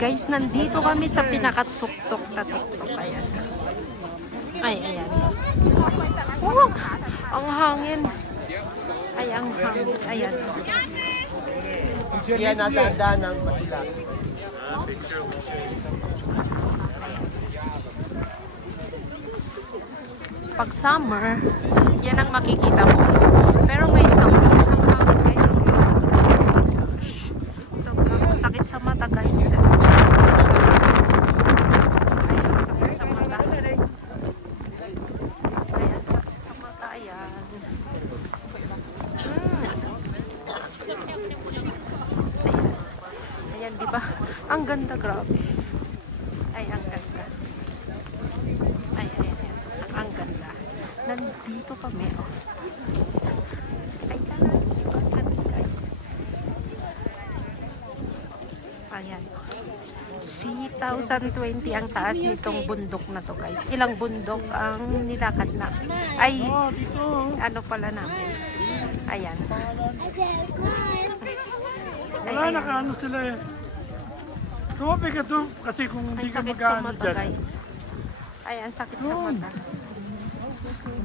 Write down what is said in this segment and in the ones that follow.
Guys, nandito kami sa pinakatuktok na tuktok. Ayan. Ay, ayan. Oh, ang hangin. Ay, ang hangin. Ayan. Kaya nadanda ng matilas. Pag summer, yan ang makikita mo. Pero may lakas ng hangin, guys. Sobrang sakit sa mata, guys. Sakit sa mata. Ayan, sakit sa mata. Ayan. Ayan, diba? Ang ganda, grabe. Ay, ang ganda. Ay, ayan, ayan. Ang ganda. Nandito kami, oh. Ay, ang ganda, guys. Ayan. 3,020 ang taas nitong bundok na to, guys. Ilang bundok ang nilakad na. Ay, ano pala namin. Ayan. Wala, nakaano sila eh. Tumabi ka doon kasi kung hindi ka mag-ano dyan. Guys. Ayan, sakit sa mata.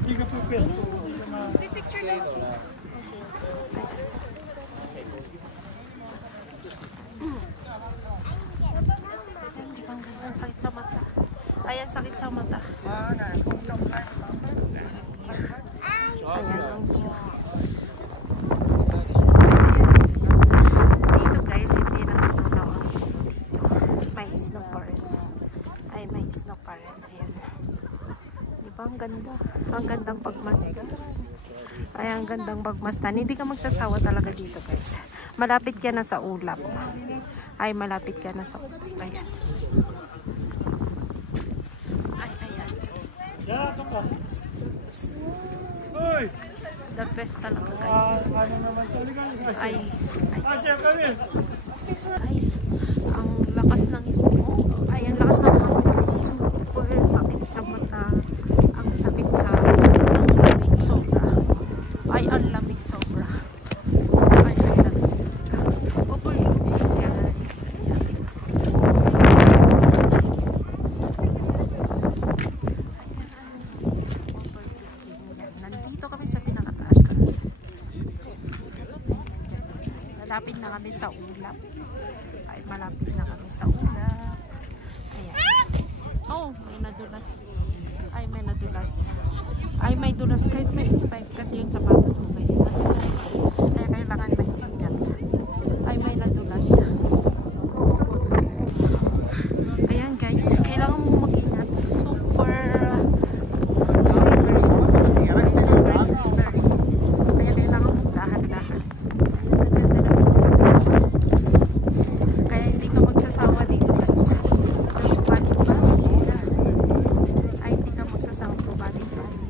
Hindi ka po pesto. May picture lang. Ayan, sakit sa mata. Ayan, sakit sa mata. Ayan, ang dito, guys, hindi natutunaw ang snow dito. May snow pa rin. Ay, may snow pa rin. Ayan. Diba, ang ganda. Ang gandang pagmasdan. Ay, ang gandang pagmasdan. Hindi ka magsasawa talaga dito, guys. Malapit ka na sa ulap. Ay, malapit ka na sa ulap. Ayan. Ay, ayan. Yeah, ito ka. Hoy! The best talaga, guys. Ano naman talaga? Ay, Asya kami! guys, ang lakas ng snow. Ay, ang lakas ng hangin, guys. Super sakit sa mata. Ang sakit sa ang lamig sobra. Ay, ang lamig sobra. Ay, ang lamig sobra. Overlooking, guys. Ayan. Nandito kami sa pinakataas, guys. Malapit na kami sa ulap. Ay, malapit na kami sa ulap. Ayan. Oh, may nadulas. Ay, may nadulas. Ay, may dulas. Kahit may spike kasi yung sapatos mo, guys. Madulas. Kaya kailangan maingat. Ay, may nadulas. Ayan, guys. Kailangan mo mag-ingat. Super slippery. Ay, super slippery. Kaya kailangan mo dahan-dahan. Ang ganda ng views, guys. Kaya hindi ka magsasawa dito, guys. Balik-balik. Ay, hindi ka magsasawa po balik-balik.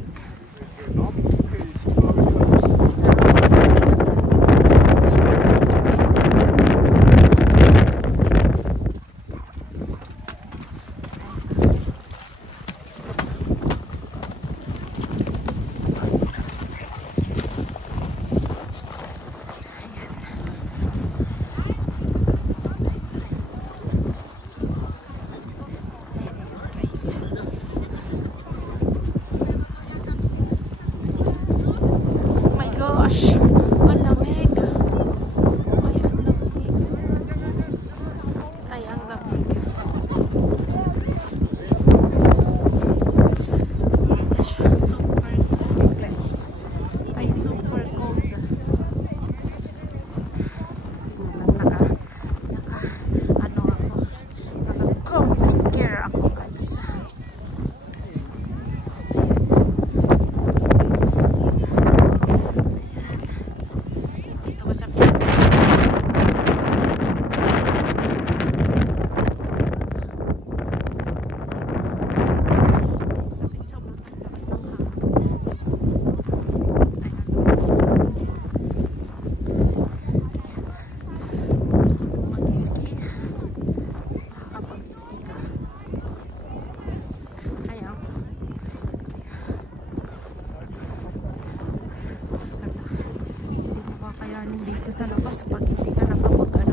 dito sa labas pag hindi ka nakapag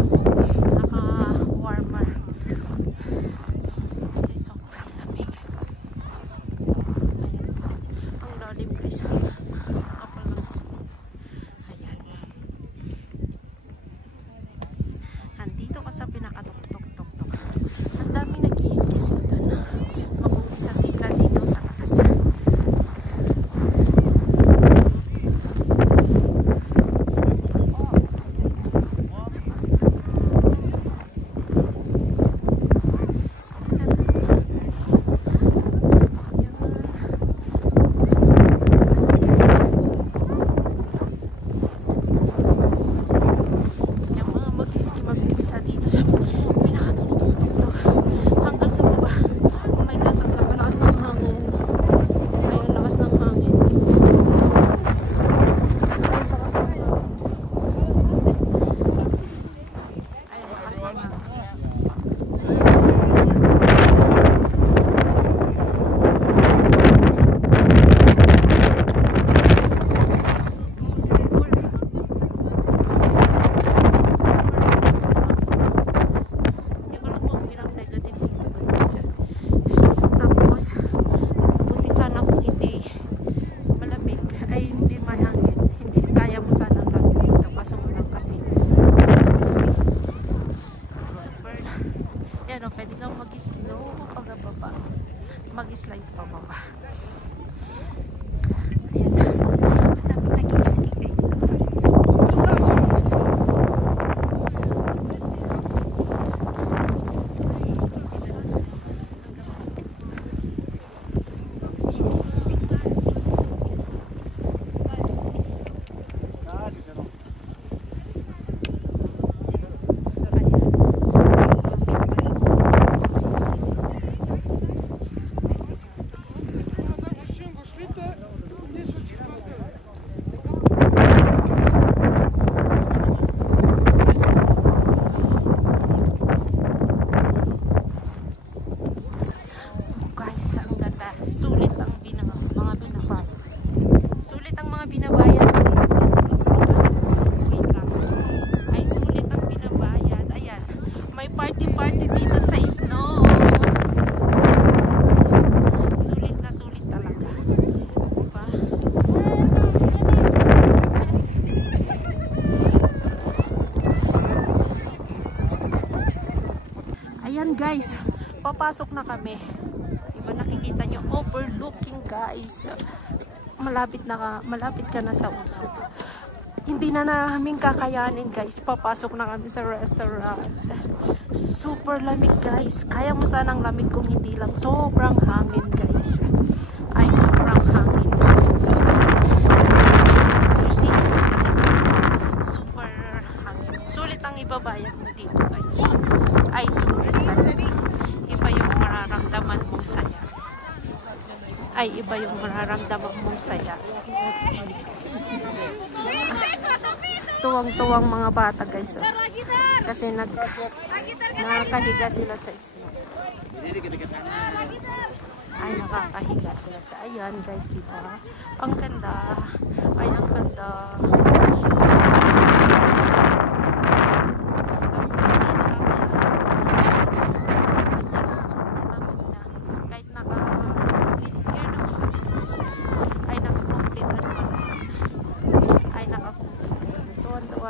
naka-warmer guys. Kapal ng isda. Ayan. Nandito ka sa pinakatok-tok-tok-tok. Ang dami nag-i-skis doon. Mag-umpisa sila dito sa taas. Pwede kang mag-slow pagababa, mag-slide pa baba. Ayan, ang dami nag-i-ski guys. Nag-i-ski sila. Sulit ang mga binabayad. Sulit ang mga binabayad. Wait lang. Ay, sulit ang binabayad. Ayan. May party-party dito sa snow. Sulit na sulit talaga. Diba? Ayan guys. Papasok na kami. Nakikita nyo, overlooking guys. Malapit ka na sa ulo. Hindi na namin kakayanin guys. Papasok na kami sa restaurant. Super lamig guys. Kaya mo sanang lamig kung hindi lang sobrang hangin guys. Ay, sobrang hangin. You see? Super hangin. Sulit ang ibabayad mo dito guys. Ay, sulit. Iba yung mararamdaman mong saya. Ay, iba yung mararamdaman mong saya. Tuwang-tuwang mga bata guys. Oh. Kasi nakakahiga sila sa snow. Ay, nakakahiga sila sa ayan guys, diba? Ang ganda. Ay, ang ganda.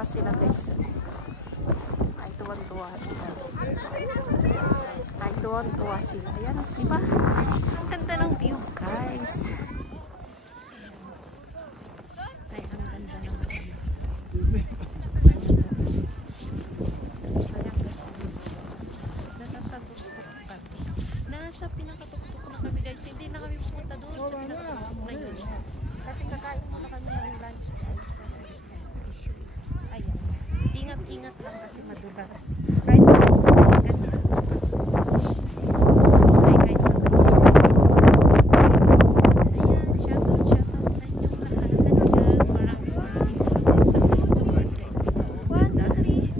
Sila guys. Ay, tuwan-tuwa sila. Ay, tuwan-tuwa sila. Ayan, diba? Ang ganda ng view guys. Ay, ang ganda ng view. Ayan guys. Nasa tuktok kami. Nasa pinakatuktok na kami guys. Hindi na kami pupunta doon sa pinakatuktok na yun. Kasi kakain muna kami ng lunch guys. Ayan. Ingat-ingat lang kasi madulas. Right guys, kasi ay kahit madulas. Ayan, shoutout sa inyong lahat. Ayan, maraming salamat sa support guys. Ang ganda ng guys.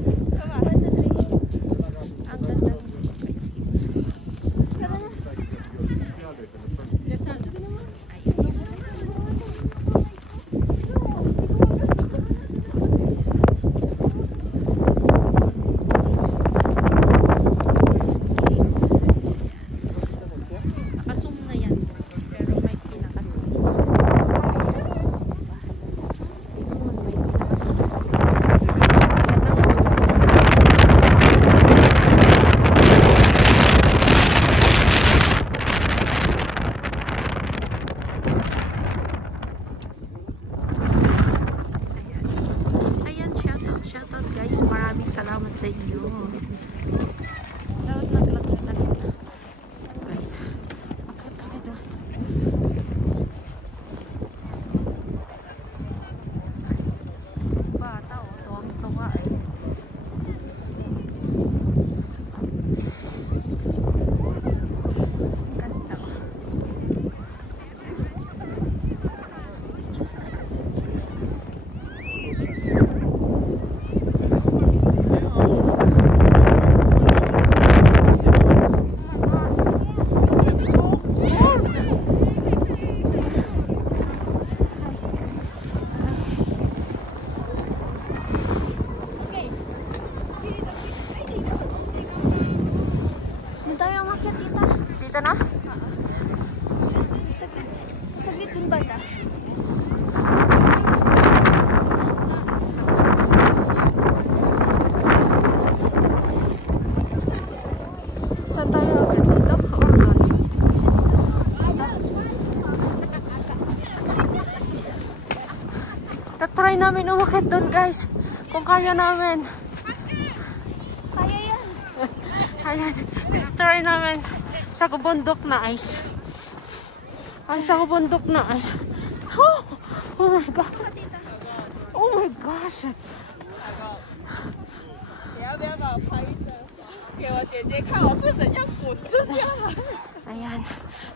sa inyo. Dapat naglagay na dito. Guys, akit kami doon. Bata, oh, tuwang-tuwa eh. Ganda. It's just like it's dito na? Saglit din ba ito? Saan tayo agad dito? Or doon? Tatry namin umakit doon guys. Kung kaya namin. Kaya yan. Ayan. Try namin. Sa bundok na ice. Ay, sa bundok na ice. Oh, oh my god. Oh my gosh. Ayan.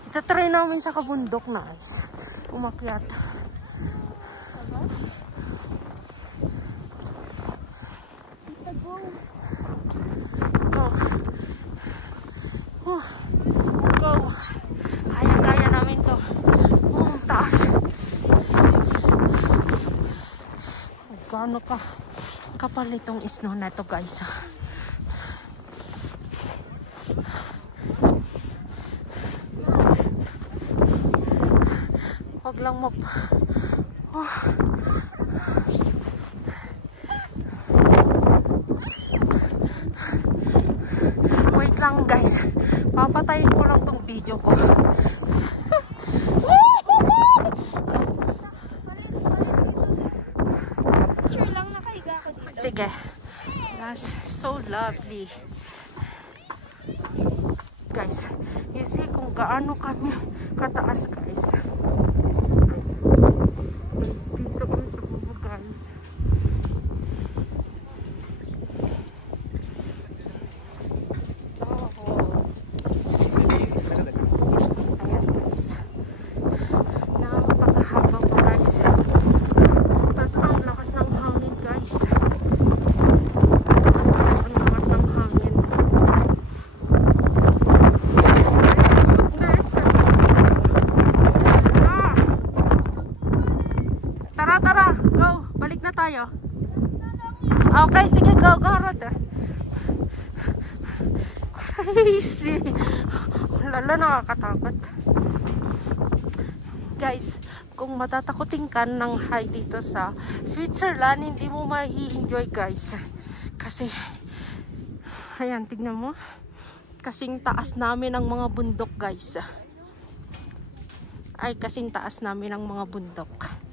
Itatry namin sa kabundok na ice. Umakyat. Go. Oh. Go. Kaya namin to. Oh, ang taas. Gano'n ka kapal itong snow na to guys. Huwag lang mo. Oh. Wait lang guys. Papatayin ko lang tong video ko. Picture lang, nakahiga ako dito. Sige. That's so lovely. Guys, you see kung gaano kami kataas guys. Dito kami sa bubo guys. Tara, go. Balik na tayo. Okay, sige, go, Rod. Crazy. Lala, nakakatakot. Guys, kung matatakotin ka ng high dito sa Switzerland, hindi mo mai-enjoy guys. Kasi, ayan, tignan mo. Kasing taas namin ang mga bundok guys. Ay, kasing taas namin ang mga bundok.